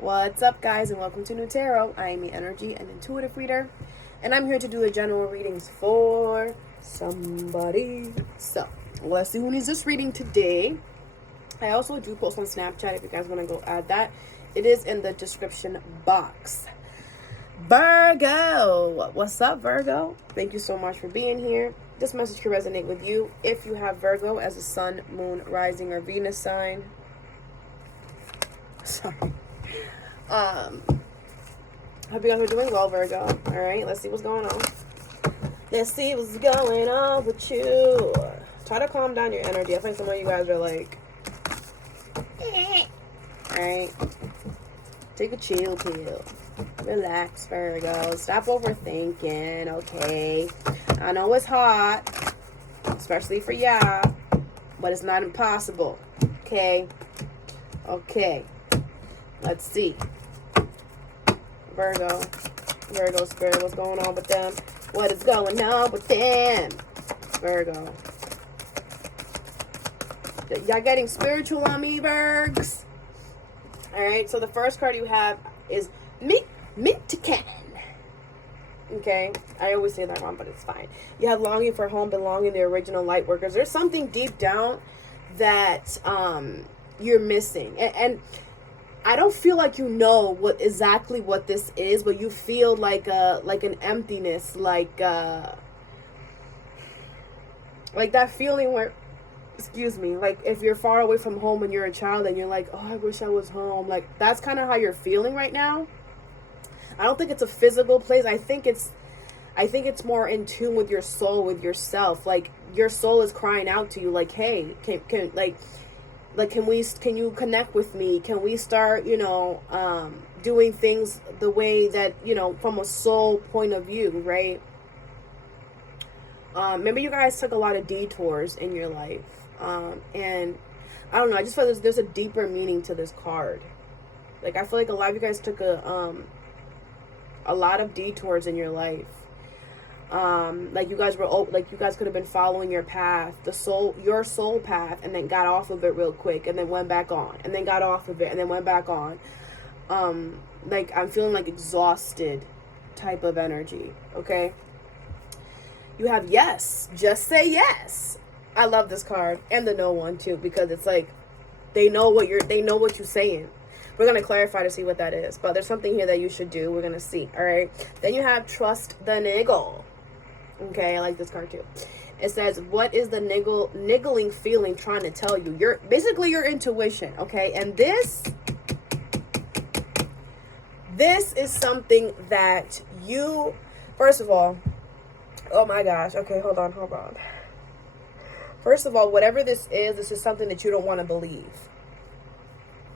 What's up, guys, and welcome to New Tarot. I am the energy and intuitive reader, and I'm here to do the general readings for somebody. So, let's see who needs this reading today. I also do post on Snapchat if you guys want to go add that. It is in the description box. Virgo! What's up, Virgo? Thank you so much for being here. This message could resonate with you if you have Virgo as a sun, moon, rising, or Venus sign. Sorry. Hope you guys are doing well, Virgo. All right, let's see what's going on. Let's see what's going on with you. Try to calm down your energy. I think some of you guys are like, all right, take a chill pill. Relax, Virgo. Stop overthinking, okay? I know it's hard, especially for y'all, but it's not impossible, okay? Okay. Let's see. Virgo spirit, what's going on with them? What is going on with them? Virgo. Y'all getting spiritual on me, Virgs? Alright, so the first card you have is Mintican. Okay, I always say that wrong, but it's fine. You have longing for home, belonging, the original light workers. There's something deep down that you're missing. And I don't feel like you know exactly what this is, but you feel like an emptiness, like that feeling where, excuse me, like if you're far away from home when you're a child and you're like, oh, I wish I was home. Like that's kind of how you're feeling right now. I don't think it's a physical place. I think it's more in tune with your soul, with yourself. Like your soul is crying out to you, like, hey, can you connect with me? Can we start, doing things the way that, from a soul point of view, right? Maybe you guys took a lot of detours in your life. And I don't know, I just feel there's a deeper meaning to this card. Like, I feel like a lot of you guys took a lot of detours in your life. You guys could have been following your path, your soul path, and then got off of it real quick, and then went back on, and then got off of it, and then went back on. I'm feeling like exhausted type of energy. Okay. You have yes, just say yes. I love this card, and the no one too, because it's like they know what you're saying. We're going to clarify to see what that is, but there's something here that you should do. We're going to see. All right. Then you have trust the niggle. Okay, I like this card too. It says, what is the niggling feeling trying to tell you? Basically your intuition, okay? And this is something that you, first of all, oh my gosh, okay, hold on. First of all, whatever this is something that you don't want to believe.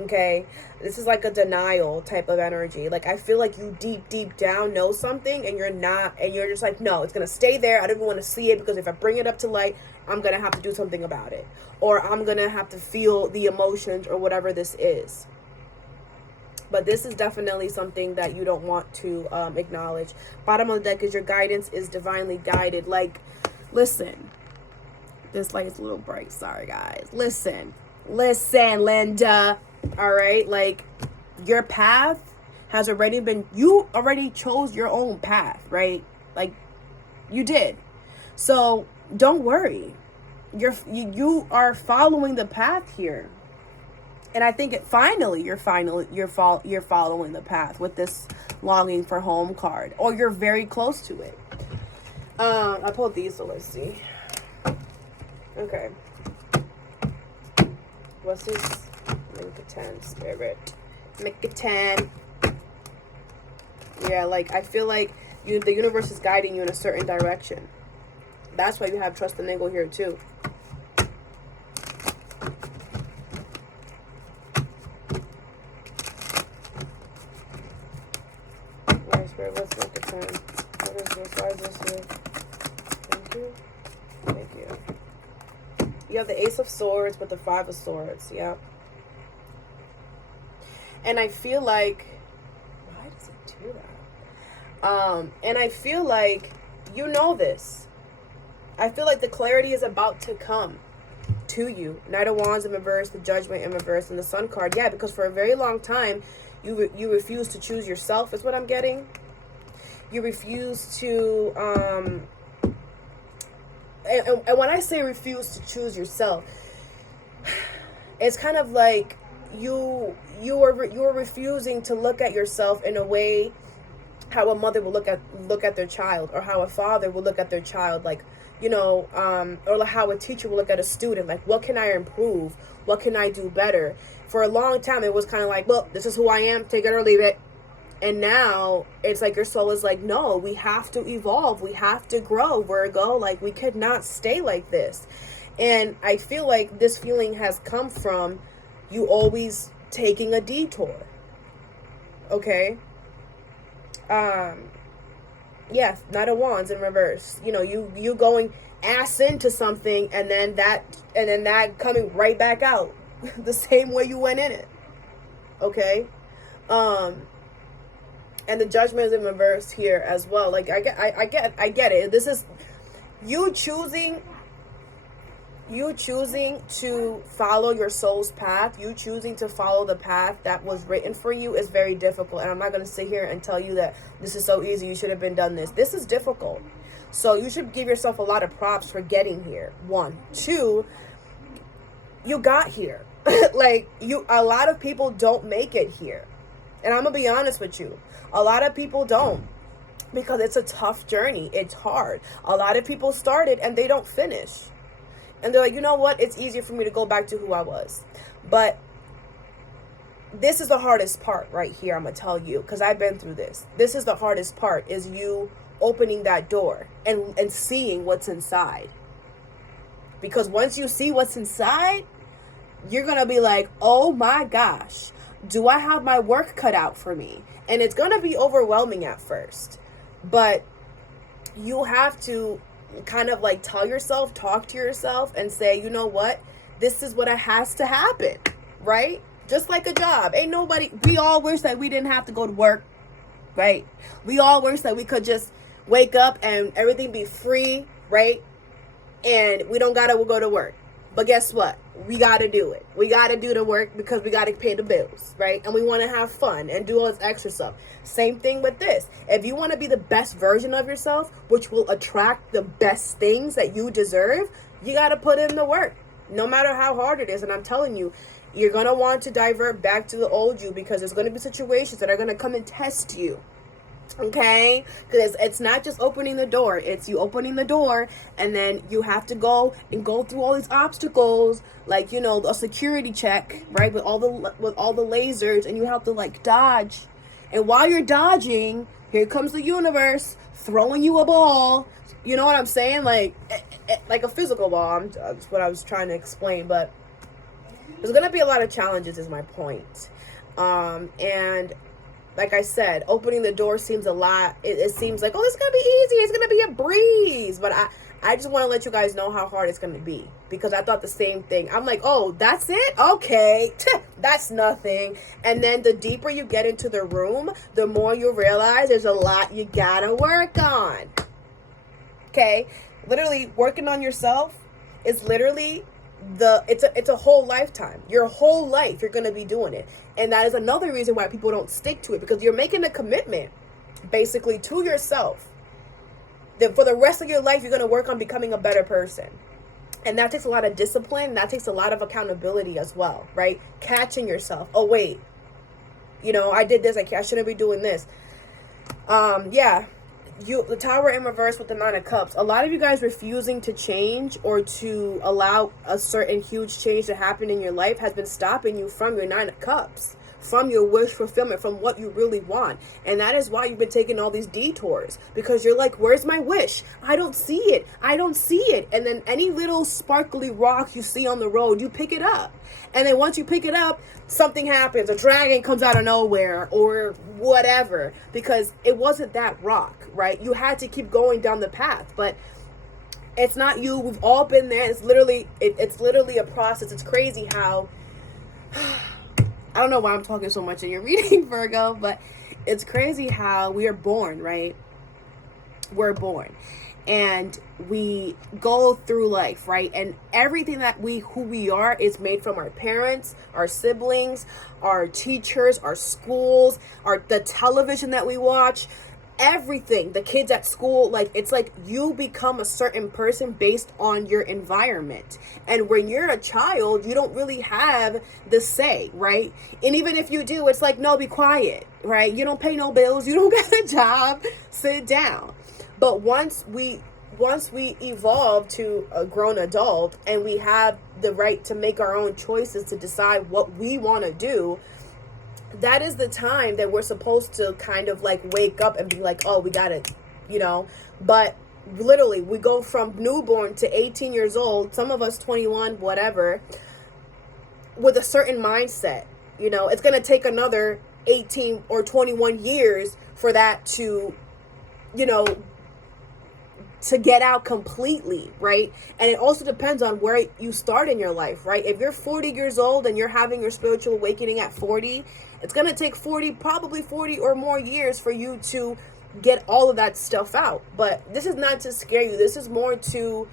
Okay, this is like a denial type of energy. Like I feel like you deep down know something and you're not, and you're just like, no, it's gonna stay there. I don't even want to see it because if I bring it up to light, I'm gonna have to do something about it, or I'm gonna have to feel the emotions or whatever this is. But this is definitely something that you don't want to acknowledge. Bottom of the deck is your guidance is divinely guided. Like, listen, this light is a little bright. Sorry, guys. Listen, Linda. All right, like your path has already been, you already chose your own path, right? Like you did. So don't worry. You are following the path here. And I think you're following the path with this longing for home card, or you're very close to it. I pulled these, so let's see. Okay. What's this? Make it 10, spirit. Make it 10. Yeah, like I feel like the universe is guiding you in a certain direction. That's why you have trust the niggle here too. Right, spirit, let's make it 10. What is this? Why is this here? Thank you. Thank you. You have the Ace of Swords with the Five of Swords. Yeah. And I feel like, why does it do that? And I feel like you know this. I feel like the clarity is about to come to you. Knight of Wands in reverse, the Judgment in reverse, and the Sun card. Yeah, because for a very long time, You refuse to choose yourself is what I'm getting. You refuse to and when I say refuse to choose yourself, it's kind of like you are refusing to look at yourself in a way how a mother will look at their child, or how a father will look at their child, like, you know, or how a teacher will look at a student, like, what can I improve? What can I do better? For a long time, it was kind of like, well, this is who I am, take it or leave it. And now it's like your soul is like, no, we have to evolve. We have to grow, Virgo. Like, we could not stay like this. And I feel like this feeling has come from you always taking a detour. Okay? Yes, Knight of Wands in reverse. You know, you going ass into something, and then that coming right back out the same way you went in it. Okay? And the Judgment is in reverse here as well. Like, I get it. This is you choosing to follow your soul's path. You choosing to follow the path that was written for you is very difficult. And I'm not going to sit here and tell you that this is so easy, you should have been done this. This is difficult. So you should give yourself a lot of props for getting here. 1. 2, you got here. Like, a lot of people don't make it here. And I'm going to be honest with you. A lot of people don't, because it's a tough journey. It's hard. A lot of people started and they don't finish. And they're like, you know what? It's easier for me to go back to who I was. But this is the hardest part right here, I'm going to tell you, because I've been through this. This is the hardest part, is you opening that door and seeing what's inside. Because once you see what's inside, you're going to be like, oh my gosh, do I have my work cut out for me? And it's going to be overwhelming at first. But you have to kind of like talk to yourself and say, you know what? This is what has to happen, right? Just like a job. We all wish that we didn't have to go to work, right? We all wish that we could just wake up and everything be free, right? And we don't got to go to work. But guess what? We got to do it. We got to do the work because we got to pay the bills, right? And we want to have fun and do all this extra stuff. Same thing with this. If you want to be the best version of yourself, which will attract the best things that you deserve, you got to put in the work, no matter how hard it is. And I'm telling you, you're going to want to divert back to the old you, because there's going to be situations that are going to come and test you. Okay, because it's not just opening the door, it's you opening the door, and then you have to go through all these obstacles, like, you know, a security check, right, with all the lasers, and you have to like dodge. And while you're dodging, here comes the universe throwing you a ball. You know what I'm saying? Like a physical ball. That's what I was trying to explain. But there's gonna be a lot of challenges, is my point. And like I said, opening the door seems a lot. It seems like, oh, this is going to be easy. It's going to be a breeze. But I just want to let you guys know how hard it's going to be. Because I thought the same thing. I'm like, oh, that's it? Okay. That's nothing. And then the deeper you get into the room, the more you realize there's a lot you got to work on. Okay? Literally, working on yourself is literally it's a whole lifetime. Your whole life you're going to be doing it. And that is another reason why people don't stick to it, because you're making a commitment basically to yourself that for the rest of your life you're going to work on becoming a better person. And that takes a lot of discipline. That takes a lot of accountability as well, right? Catching yourself. Oh wait, you know, I did this, I shouldn't be doing this. The Tower in reverse with the 9 of Cups. A lot of you guys refusing to change or to allow a certain huge change to happen in your life has been stopping you from your 9 of Cups, from your wish fulfillment, from what you really want. And that is why you've been taking all these detours, because you're like, where's my wish? I don't see it. And then any little sparkly rock you see on the road, you pick it up. And then once you pick it up, something happens. A dragon comes out of nowhere or whatever, because it wasn't that rock, right? You had to keep going down the path, but it's not you. We've all been there. It's literally a process. It's crazy how, I don't know why I'm talking so much in your reading, Virgo, but it's crazy how we are born, right? We're born. and we go through life, right? And everything that who we are is made from our parents, our siblings, our teachers, our schools, the television that we watch, everything, the kids at school. Like, it's like you become a certain person based on your environment. And when you're a child, you don't really have the say, right? And even if you do, it's like, no, be quiet, right? You don't pay no bills, you don't get a job, sit down. But once we evolve to a grown adult and we have the right to make our own choices, to decide what we want to do, that is the time that we're supposed to kind of like wake up and be like, oh, we got it, But literally, we go from newborn to 18 years old, some of us 21, whatever, with a certain mindset. It's going to take another 18 or 21 years for that to, to get out completely, right? And it also depends on where you start in your life, right? If you're 40 years old and you're having your spiritual awakening at 40, it's going to take probably 40 or more years for you to get all of that stuff out. But this is not to scare you. This is more to,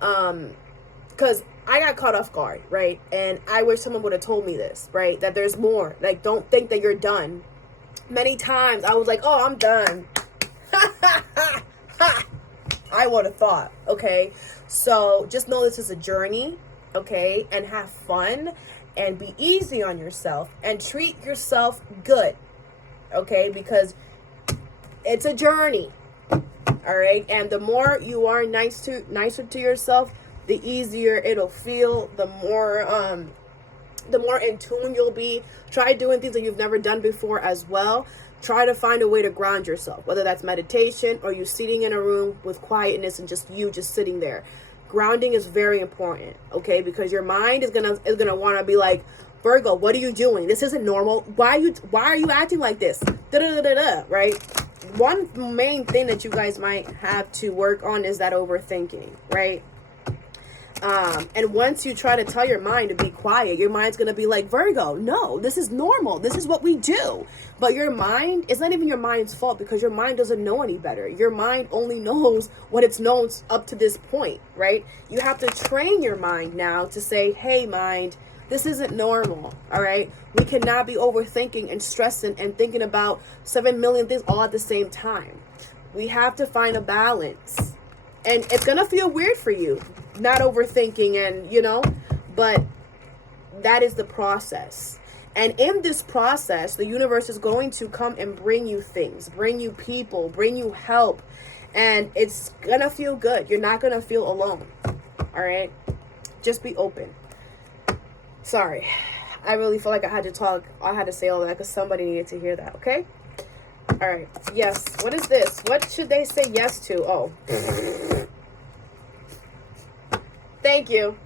because I got caught off guard, right? And I wish someone would have told me this, right? That there's more. Like, don't think that you're done. Many times I was like, oh, I'm done. I would have thought, okay? So just know this is a journey, okay? And have fun and be easy on yourself and treat yourself good, okay? Because it's a journey, all right? And the more you are nicer to yourself, the easier it'll feel, the more in tune you'll be. Try doing things that you've never done before as well. Try to find a way to ground yourself, whether that's meditation or you sitting in a room with quietness and just sitting there. Grounding is very important, okay? Because your mind is gonna want to be like, Virgo, what are you doing? This isn't normal. Why are you acting like this? Right? One main thing that you guys might have to work on is that overthinking, right? And once you try to tell your mind to be quiet, your mind's going to be like, Virgo, no, this is normal. This is what we do. But your mind, it's not even your mind's fault, because your mind doesn't know any better. Your mind only knows what it's known up to this point, right? You have to train your mind now to say, hey, mind, this isn't normal, all right? We cannot be overthinking and stressing and thinking about 7 million things all at the same time. We have to find a balance. And it's going to feel weird for you, not overthinking and, but that is the process. And in this process, the universe is going to come and bring you things, bring you people, bring you help. And it's going to feel good. You're not going to feel alone. All right? Just be open. Sorry. I really feel like I had to talk. I had to say all that because somebody needed to hear that. Okay? All right. Yes. What is this? What should they say yes to? Oh. Thank you.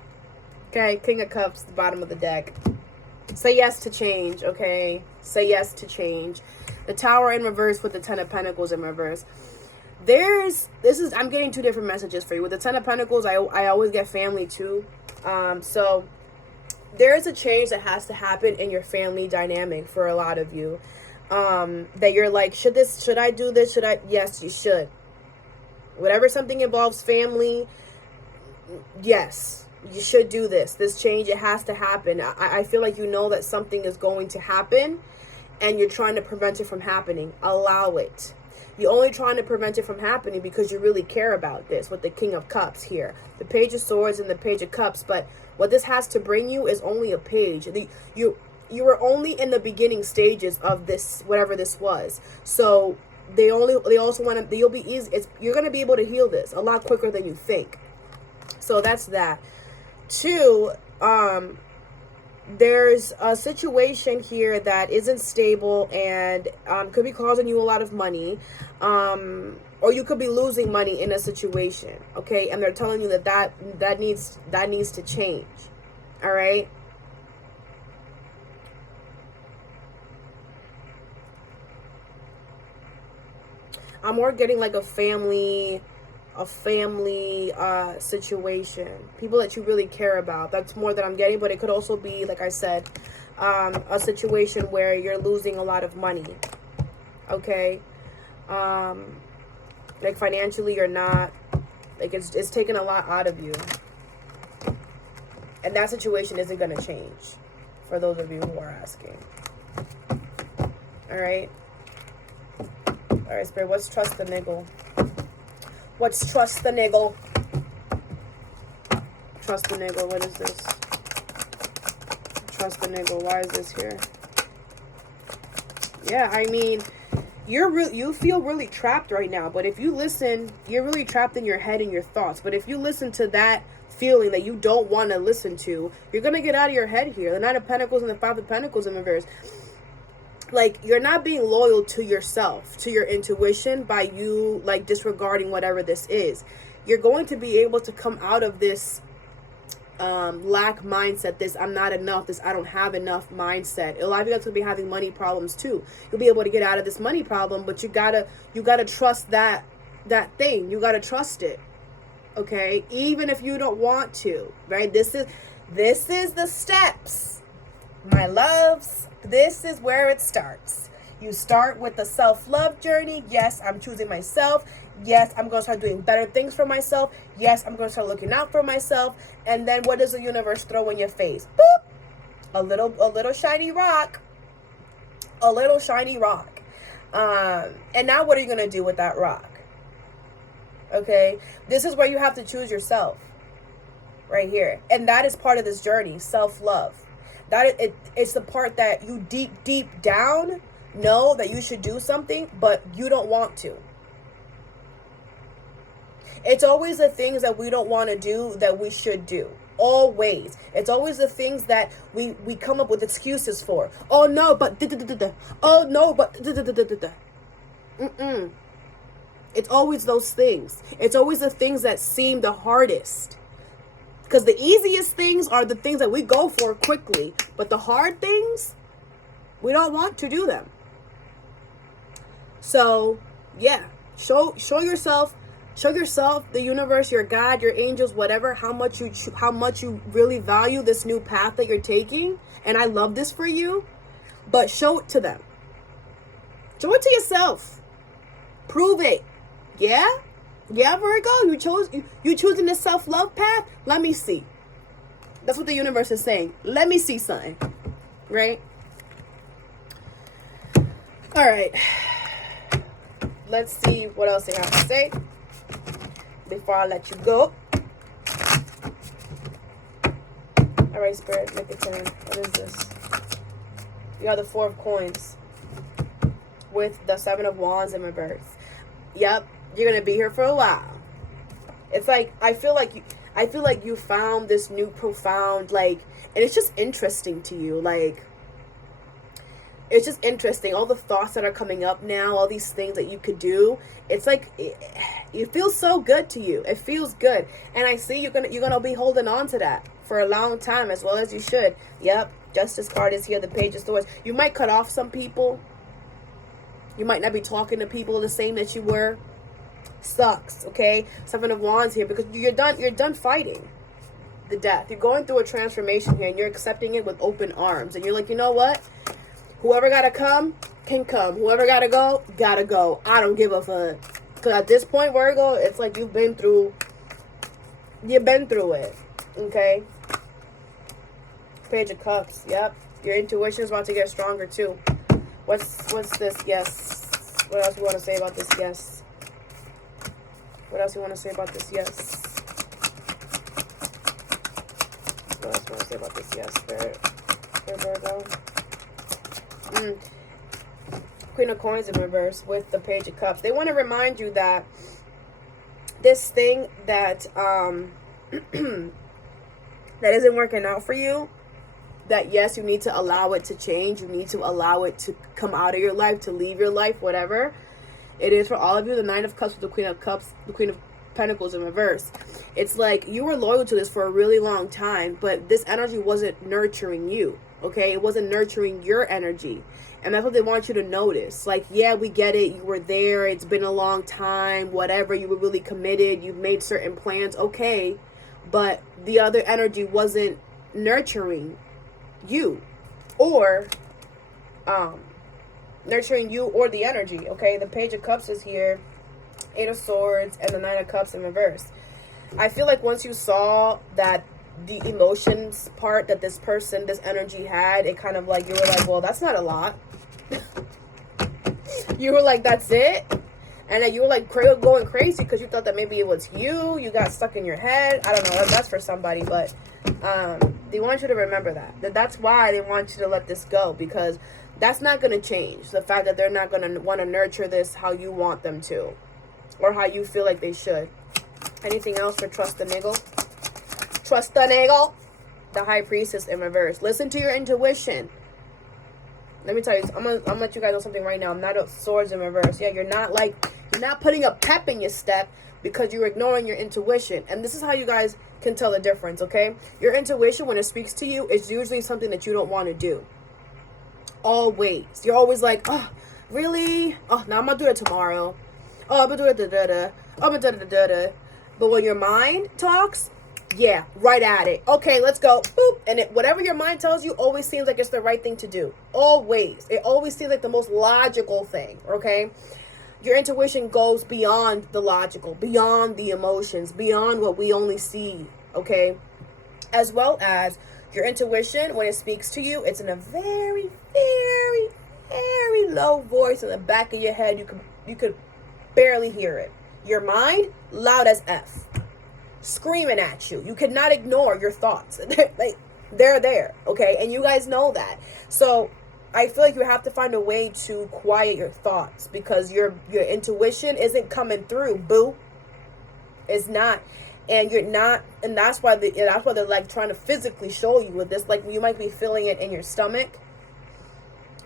Okay. King of Cups, the bottom of the deck. Say yes to change. Okay. Say yes to change. The Tower in reverse with the Ten of Pentacles in reverse. I'm getting two different messages for you. With the Ten of Pentacles, I always get family too. So there is a change that has to happen in your family dynamic for a lot of you. That you're like, should I do this? Yes, you should. Whatever something involves family, yes, you should do this. This change, it has to happen. I feel like you know that something is going to happen and you're trying to prevent it from happening. Allow it. You're only trying to prevent it from happening because you really care about this with the King of Cups here. The Page of Swords and the Page of Cups. But what this has to bring you is only a page. You were only in the beginning stages of this, whatever this was. So you're going to be able to heal this a lot quicker than you think. So that's that. Two, there's a situation here that isn't stable and could be causing you a lot of money, or you could be losing money in a situation, okay? And they're telling you that needs to change, all right? I'm more getting like a family situation, people that you really care about. That's more that I'm getting, but it could also be, like I said, a situation where you're losing a lot of money, okay? Like financially, you're not, like it's taking a lot out of you. And that situation isn't going to change, for those of you who are asking. All right. All right, Spirit, what's trust the niggle? What's trust the niggle? Trust the niggle, what is this? Trust the niggle, why is this here? Yeah, I mean, you feel really trapped right now, but if you listen, you're really trapped in your head and your thoughts. But if you listen to that feeling that you don't want to listen to, you're going to get out of your head here. The Nine of Pentacles and the Five of Pentacles in reverse. Like, you're not being loyal to yourself, to your intuition, by you, like, disregarding whatever this is. You're going to be able to come out of this lack mindset, this I'm not enough, this I don't have enough mindset. A lot of you guys will be having money problems too. You'll be able to get out of this money problem, but you gotta trust that thing. You gotta trust it. Okay? Even if you don't want to, right? This is the steps, my loves. This is where it starts. You start with the self-love journey. Yes, I'm choosing myself. Yes, I'm going to start doing better things for myself. Yes, I'm going to start looking out for myself. And then what does the universe throw in your face? Boop! A little shiny rock. A little shiny rock. And now what are you going to do with that rock? Okay? This is where you have to choose yourself. Right here. And that is part of this journey. Self-love. It's the part that you deep down know that you should do something, but you don't want to. It's always the things that we don't want to do that we should do. Always. It's always the things that we come up with excuses for. Oh no, but da-da-da-da-da. Oh no, but da-da-da-da-da-da. It's always those things. It's always the things that seem the hardest. Because the easiest things are the things that we go for quickly. But the hard things, we don't want to do them. So, yeah. Show yourself, the universe, your God, your angels, whatever, how much you really value this new path that you're taking. And I love this for you. But show it to them. Show it to yourself. Prove it. Yeah? Yeah, Virgo, you choosing the self-love path? Let me see. That's what the universe is saying. Let me see something. Right? All right. Let's see what else they have to say before I let you go. All right, Spirit, make it 10. What is this? You got the Four of Coins with the Seven of Wands in reverse. Yep. You're gonna be here for a while. It's like I feel like you found this new profound, like, and it's just interesting to you. Like, it's just interesting. All the thoughts that are coming up now, all these things that you could do. It's like it feels so good to you. It feels good, and I see you're gonna be holding on to that for a long time, as well as you should. Yep, Justice card is here. The Page of Swords. You might cut off some people. You might not be talking to people the same that you were. Sucks, okay? Seven of Wands here, because you're done fighting the death. You're going through a transformation here, and you're accepting it with open arms. And you're like, you know what? Whoever gotta come can come. Whoever gotta go. I don't give a fuck. Because at this point, Virgo, it's like you've been through it, okay? Page of Cups. Yep, your intuition is about to get stronger too. What's this? Yes. What else you want to say about this? Yes. What else you want to say about this? Yes. What else you want to say about this? Yes, Spirit. Virgo. Queen of Coins in reverse with the Page of Cups. They want to remind you that this thing that that isn't working out for you, that yes, you need to allow it to change. You need to allow it to come out of your life, to leave your life, whatever. It is for all of you. The Nine of Cups with the Queen of Cups, the Queen of Pentacles in reverse. It's like you were loyal to this for a really long time, but this energy wasn't nurturing you, okay? It wasn't nurturing your energy. And that's what they want you to notice. Like, yeah, we get it. You were there. It's been a long time, whatever. You were really committed. You've made certain plans, okay. But the other energy wasn't nurturing you or nurturing you or the energy, okay? The Page of Cups is here Eight of Swords, and the Nine of Cups in reverse. I feel like once you saw that the emotions part that this person, this energy had, it kind of like, you were like, well, that's not a lot. You were like, that's it? And then you were like going crazy because you thought that maybe it was you. You got stuck in your head. I don't know. That's for somebody. But they want you to remember that. That's why they want you to let this go. Because that's not going to change. The fact that they're not going to want to nurture this how you want them to. Or how you feel like they should. Anything else for Trust the Niggle? Trust the Niggle. The High Priestess in reverse. Listen to your intuition. Let me tell you, I'm gonna let you guys know something right now. I'm not a Swords in reverse. Yeah, you're not putting a pep in your step because you're ignoring your intuition. And this is how you guys can tell the difference, okay? Your intuition, when it speaks to you, is usually something that you don't want to do. Always. You're always like, oh, really? Oh, now I'm gonna do it tomorrow. Oh, I'm gonna do it da-da-da. I'm gonna da-da-da-da. But when your mind talks, yeah, right at it. Okay, let's go. Boop. And whatever your mind tells you always seems like it's the right thing to do. Always. It always seems like the most logical thing, okay? Your intuition goes beyond the logical, beyond the emotions, beyond what we only see, okay? As well as your intuition, when it speaks to you, it's in a very, very, very low voice in the back of your head. You could barely hear it. Your mind, loud as F. Screaming at you. You cannot ignore your thoughts. They're there, okay? And you guys know that. So I feel like you have to find a way to quiet your thoughts because your intuition isn't coming through, boo. It's not. And you're not, and that's why they're like trying to physically show you with this. Like you might be feeling it in your stomach,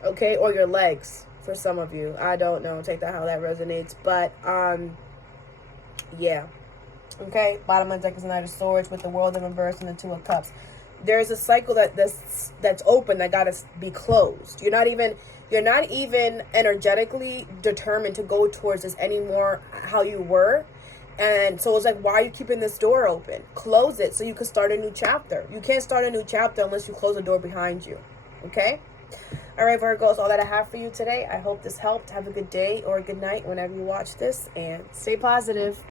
okay, or your legs for some of you. I don't know. Take that how that resonates. But yeah. Okay, bottom of the deck is the Knight of Swords with the World in reverse and the Two of Cups. There's a cycle that's open that gotta be closed. You're not even energetically determined to go towards this anymore how you were. And so it's like, why are you keeping this door open? Close it so you can start a new chapter. You can't start a new chapter unless you close the door behind you. Okay? All right, Virgos, all that I have for you today. I hope this helped. Have a good day or a good night whenever you watch this, and stay positive.